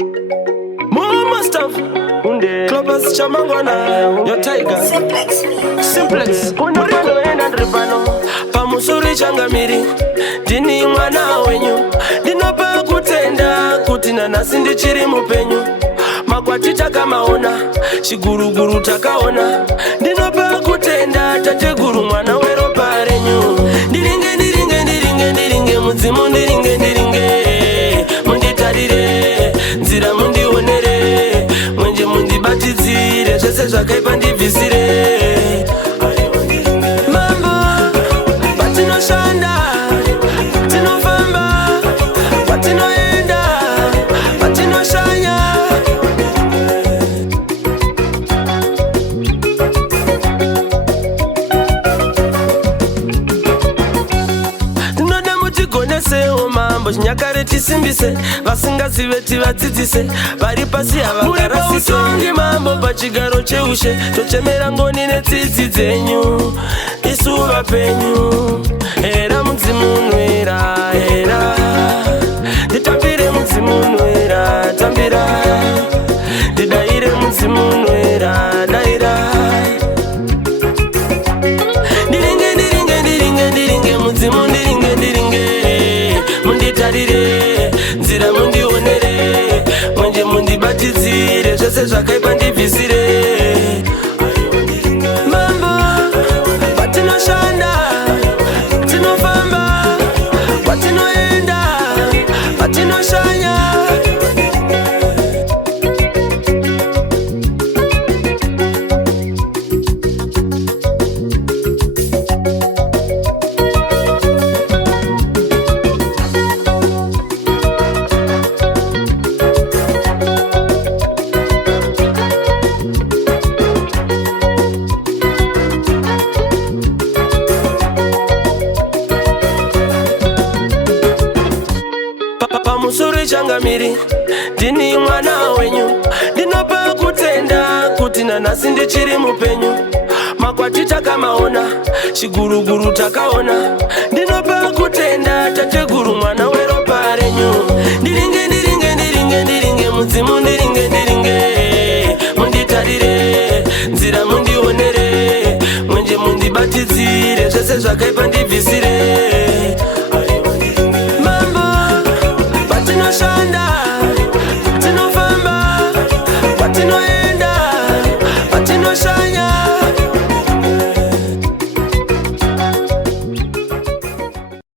Mama stuff Clubbers chamangwana Yo tiger Simplex Murikoenda dripano Pamusuri changamiri Dini mwana wenyu Dinopa kutenda Kutina nasi ndichiri mupenyu Makwati takamaona Shiguruguru takaona Dinopa kutenda Tate guru mwana wero parenyu Ndiringe ndiringe ndiringe ndiringe Mudzimu ndiringe ndiringe Munditarire Nzira mundionere Mwenje mundibatidzire Zvese zvakaipa ndibvisire Mambo Patinoshanda Patinofamba Patinoenda Patinoshanya Tinoda mutigonesewo mambo Chinyakare tisimbise Vasingazive tivadzidzise Vari pasi havakarasise Muri mambo pachigaro cheushe Tochemera ngoni netsitsi dzenyu Isu vapenyu Era mudzimunwera Era Nditambire mudzimunwera Tambira Ndidaire mudzimunwera Daira Ndiringe ndiringe ndiringe ndiringe Mudzimu ndiringe ndiringe Munditarire Nzira mundionere Mwenje mundibatidzire Zvese zvakaipa ndibvisire Mambo Patinoshanda Patinofamba Patinoenda Patinoshanya Pamusuri changamiri Dini mwana wenyu Dinopa kutenda Kutina nasi ndichiri mupenyu Makwati takamaona Shiguruguru takaona Dinopa kutenda Tate guru mwana wero parenyu Ndiringe ndiringe ndiringe ndiringe Mudzimu ndiringe ndiringe Munditarire Nzira mundionere Mwenje mundibatidzire Zvese zvakaipa ndibvisire